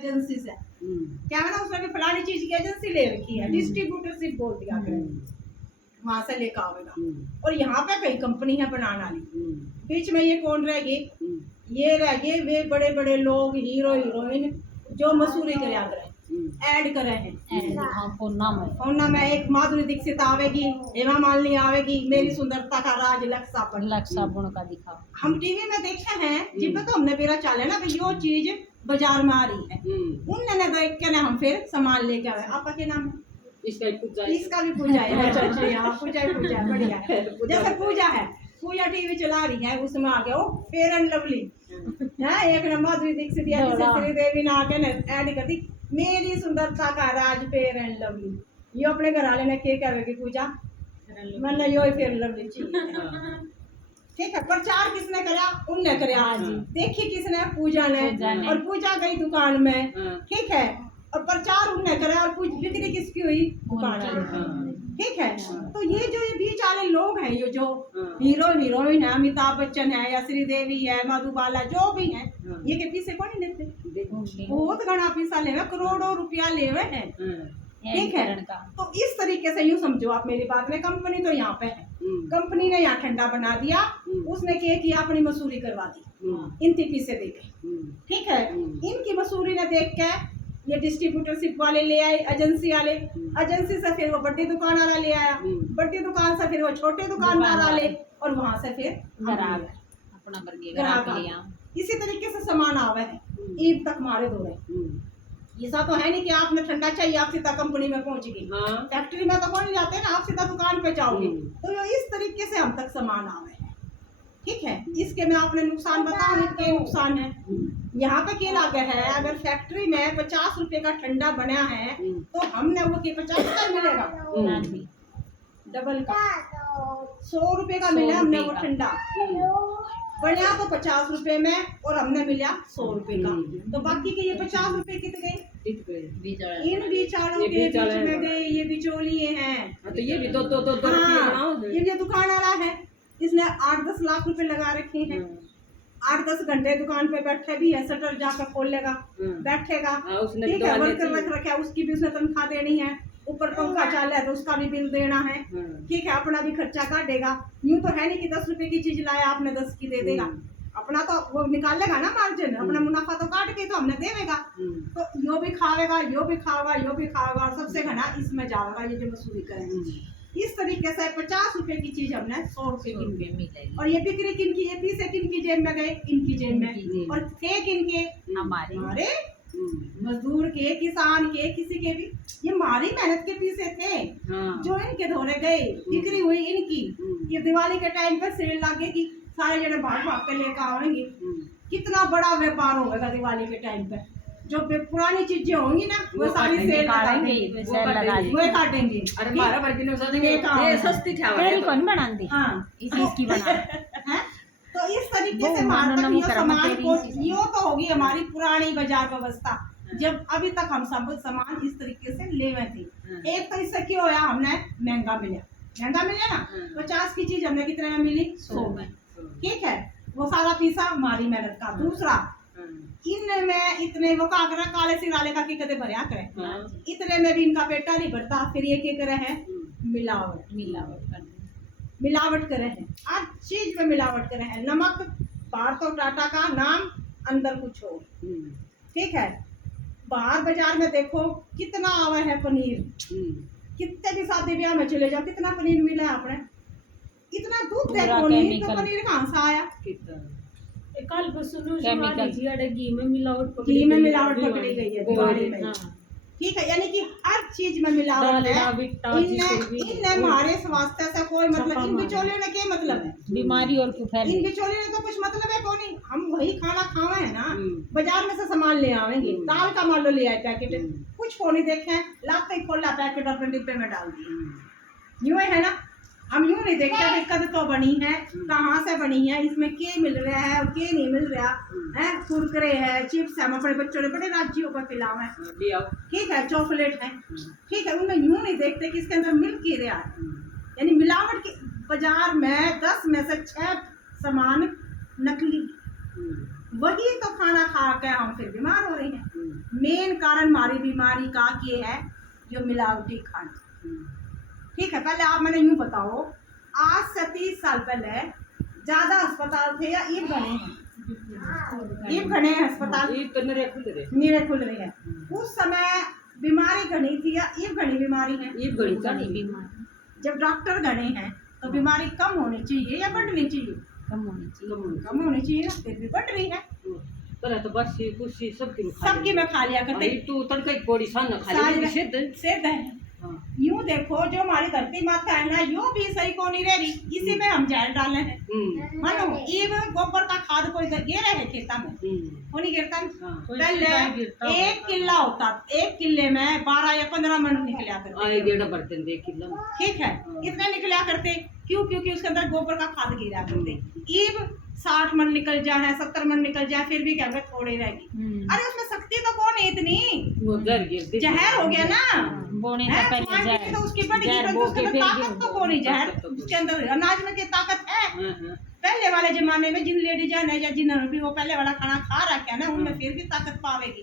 Agency से क्या है ना, उसने भी फलानी चीज की एजेंसी ले रखी है, डिस्ट्रीब्यूटरशिप बोल दिया वहां से लेकर आवेगा। और यहाँ पे कई कंपनी है बनाने वाली, बीच में ये कौन रह गई, ये रह गए वे बड़े बड़े लोग, हीरो हीरोइन जो मसूरी करे ऐड करे हैं। फोन में एक माधुरी दीक्षित आवेगी, हेमा मालिनी आवेगी, मेरी सुंदरता का राज लक्स साबुन का दिखाओ। हम टीवी में देखे हैं जिनमें तो हमने मेरा चाले ना कि यो चीज बाजार में आ रही है, उनने देख के ना हम फिर सामान लेके आए। आपका क्या नाम है? इसका भी पूजा है। पूजा बढ़िया है। जैसे पूजा है, पूजा टीवी चला रही है, उसमें आ गया वो फेयर एंड लवली है, एक नंबर माधुरी दीक्षित या श्रीदेवी ने आके ऐड कर दी, मेरी सुंदरता का राज फेयर एंड लवली। ये अपने घर वाले ने क्या कहेगी पूजा, मैंने यो फेयर लवली चाहिए। ठीक है, प्रचार किसने करा, उनने करा। देखी किसने, पूजा ने। और पूजा गई दुकान में, ठीक है, और प्रचार उनने करा, और बिक्री किसकी हुई, दुकान वाले। ठीक है, तो ये जो ये बीच वाले लोग हैं, ये जो हीरो हीरोइन है, अमिताभ बच्चन है या श्रीदेवी है, मधुबाला जो भी है, ये के पीछे कौन नहीं लेते, बहुत घना पैसा ले, करोड़ों रुपया ले हैं। ठीक है, तो इस तरीके से यूँ समझो आप मेरी बात में, कंपनी तो यहाँ पे है, कंपनी ने यहाँ ठंडा बना दिया, उसने क्या किया, अपनी मसूरी करवा दी इन पैसे देके। ठीक है, इनकी मसूरी ने देख के ये डिस्ट्रीब्यूटरशिप वाले ले आए, एजेंसी वाले, एजेंसी से फिर वो बड़ी दुकान वाला ले आया, बड़ी दुकान से फिर वो छोटे दुकानदार वाले, और वहां से फिर ग्राहक। इसी तरीके से सामान आवे है, ईद तक मारे दो रहे। ऐसा तो है नहीं कि आपने ठंडा चाहिए आप सीधा कंपनी में पहुंच गई, फैक्ट्री में तो कौन जाते हैं ना, आप सीधा दुकान पे जाओगे। तो इस तरीके से हम तक सामान आवे है। ठीक है, इसके में आपने नुकसान बताओ, क्या नुकसान है। यहाँ पे क्या लागत है, अगर फैक्ट्री में 50 रुपए का ठंडा बना है तो हमने वो 50 का मिलेगा, डबल का 100 रुपए का मिला हमने वो ठंडा, बना तो 50 रुपए में और हमने मिला 100 रुपए का, तो बाकी के ये 50 रुपए कितने गए, इन बिचारों के बीच में गए, ये बिचौलिए हैं। तो ये भी दो ये दुकान वाला है, इसने 8-10 लाख रुपए लगा रखे हैं, 8-10 घंटे दुकान पे बैठे भी है, शटर जाकर खोलेगा, बैठेगा, ठीक है, वर्कर रख रखा है, उसकी भी उसने तनख्वाह देनी है, ऊपर पंखा चाल है तो उसका भी बिल देना है। ठीक है, अपना भी खर्चा काटेगा। यूं तो है नहीं कि 10 रुपए की चीज लाया आपने 10 की दे देगा, अपना तो वो निकालेगा ना मार्जिन, अपना मुनाफा तो काट के तो हमने देगा। तो यो भी खाएगा, यो भी खाएगा, यो भी खाएगा, और सबसे घना इसमें जाएगा ये जो मसूरी करेंगे। इस तरीके से 50 रुपए की चीज हमने 100 रुपए की मिलेगी। और ये बिक्री किनकी, ये पैसे किनकी जेब में गए, इनकी जेब में, और थे किनके, हमारे मजदूर के, किसान के, किसी के भी, ये हमारी मेहनत के पैसे थे जो इनके धोरे गए, बिक्री हुई इनकी। ये दिवाली के टाइम पे सेल लगेगी, सारे जने भाग भाग के लेकर आएंगे, कितना बड़ा व्यापार होगा दिवाली के टाइम पे। जो पुरानी चीजें होंगी ना वो सारी सेल लगाएंगे, वो काटेंगे। अरे मारा बर्गिनो ये सस्ती तेरी कौन बनाती, हाँ इस चीज की बना है। तो इस तरीके से सामान को यो तो होगी हमारी पुरानी बाजार व्यवस्था, जब अभी तक हम सब सामान इस तरीके से ले हुए थे। एक तो इससे क्या होया, हमने महंगा मिला ना, 50 की चीज हमने कितने में मिली, 100 में। ठीक है, वो सारा पैसा हमारी मेहनत का। दूसरा, इनमें इतने वो कागरा काले सिराले का कदे भरया करे, इतने में भी इनका पेटा नहीं भरता, फिर ये क्या करे है, मिलावट करे हैं, हर चीज में मिलावट करे हैं। नमक बाहर तो टाटा का नाम, अंदर कुछ और। ठीक है, बाहर बाजार में देखो कितना आवा है पनीर, कितने भी शादी ब्याह में चले जाओ कितना पनीर मिला है आपने, इतना दूध देखो नहीं तो पनीर कहाँ से आया। कल घी में मिलावट पकड़ी गई है दिवाली में। ठीक है, यानी कि हर चीज में मिलावट है। इनने हमारे स्वास्थ्य से कोई मतलब, इन बिचौलियों ने क्या मतलब है, बीमारी और इन बिचौलियों ने तो कुछ मतलब है कोई नहीं। हम वही खाना खावे है ना, बाजार में से सामान ले आवेंगे, दाल का मान लो ले आए पैकेट, कुछ को नहीं देखे, लाते ही खोला पैकेट अपने डिब्बे में डाल दिया। यूं है ना, हम यूं नहीं देखते दिक्कत तो बनी है, कहाँ से बनी है, इसमें क्या मिल रहा है और क्या नहीं मिल रहा है। कुरकुरे है, चिप्स है, हम अपने बच्चों ने बड़े राज्यों को खिलावे, ठीक है, चॉकलेट है, ठीक है, उनमें यूं नहीं देखते कि इसके अंदर मिल क्या रहा है। यानी मिलावट की बाजार में 10 में से 6 सामान नकली, वही तो खाना खा के हम फिर बीमार हो रहे हैं। मेन कारण हमारी बीमारी का ये है जो मिलावटी खाना। ठीक है, पहले आप मैंने यूं बताओ, आज से 30 साल पहले ज्यादा अस्पताल थे या ईब घने हैं? ईब घने हैं अस्पताल, नीरे खुल रहे हैं। उस समय बीमारी घनी थी या ईब घनी बीमारी है? बीमारी जब डॉक्टर घने हैं तो बीमारी कम होनी चाहिए या बढ़नी चाहिए? कम होनी चाहिए। कम होनी चाहिए ना, फिर भी बढ़ रही है। तो बस कुछ सबकी मैं खा लिया करते तू तड़का की पौड़ी सान खा ली सिद्ध है। यूं देखो, जो हमारी धरती माता है ना, यूं भी सही को नहीं रह रही, इसी में हम जहर डाले हैं। मानो ईब गोबर का खाद कोई गिर रहे खेता में, वो नहीं गिरता। पहले 1 किला होता, 1 किले में 12 या 15 मन निकला करते। ठीक है, इतने निकला करते क्यों? क्योंकि उसके अंदर गोबर का खाद गिरा करते। ईब 60 मन निकल जाए, 70 मन निकल जाए, फिर भी क्या थोड़ी रहेगी। अरे उसमें शक्ति तो कौन है इतनी, जहर हो गया ना। बोने से पहले जहर, तो उसकी बड़ी ताकत तो कौन है जहर, उसके अंदर अनाज में क्या ताकत है। पहले वाले जमाने में जिन लेडीजन है या जिन्होंने भी वो पहले वाला खाना खा रखा है ना, उनमें फिर भी ताकत पावेगी।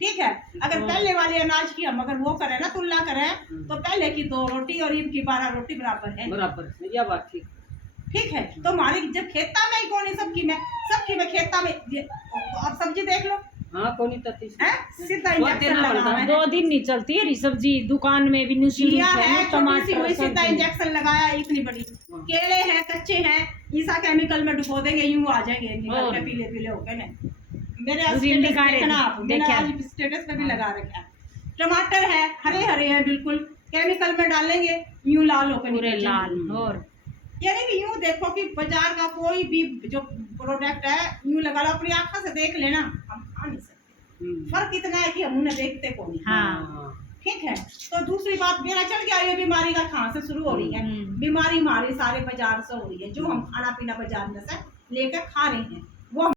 ठीक है, अगर पहले वाले अनाज की हम अगर वो करें ना, तुलना करें, तो पहले की 2 रोटी और ईब की 12 रोटी बराबर है। यह बात ठीक है, तो हमारी जब खेता में ही कौन है, सबकी में खेता में आप सब्जी देख लो, सीधा इंजेक्शन लगा है। 2 दिन नहीं चलती है सब्जी, दुकान में भी घिया है, टमाटर सीधा इंजेक्शन लगाया, इतनी बड़ी। केले हैं कच्चे हैं, ईसा केमिकल में डुबो देंगे, यूं आ जाएंगे निकल के पीले पीले होके ना। मेरे स्टेटस पे भी लगा रखा है। टमाटर है हरे हरे हैं बिल्कुल, केमिकल में डालेंगे यूं लाल होकर पूरे लाल। और यानी कि यूं देखो कि बाजार का कोई भी जो प्रोडक्ट है, यूं लगा लो, अपनी आंखों से देख लेना, हम खा नहीं सकते। फर्क इतना है कि हम उन्हें देखते को नहीं। हाँ, ठीक है, तो दूसरी बात मेरा चल गया, ये बीमारी का कहाँ से शुरू हो रही है? बीमारी हमारे सारे बाजार से हो रही है, जो हम खाना पीना बाजार में से लेकर खा रहे हैं।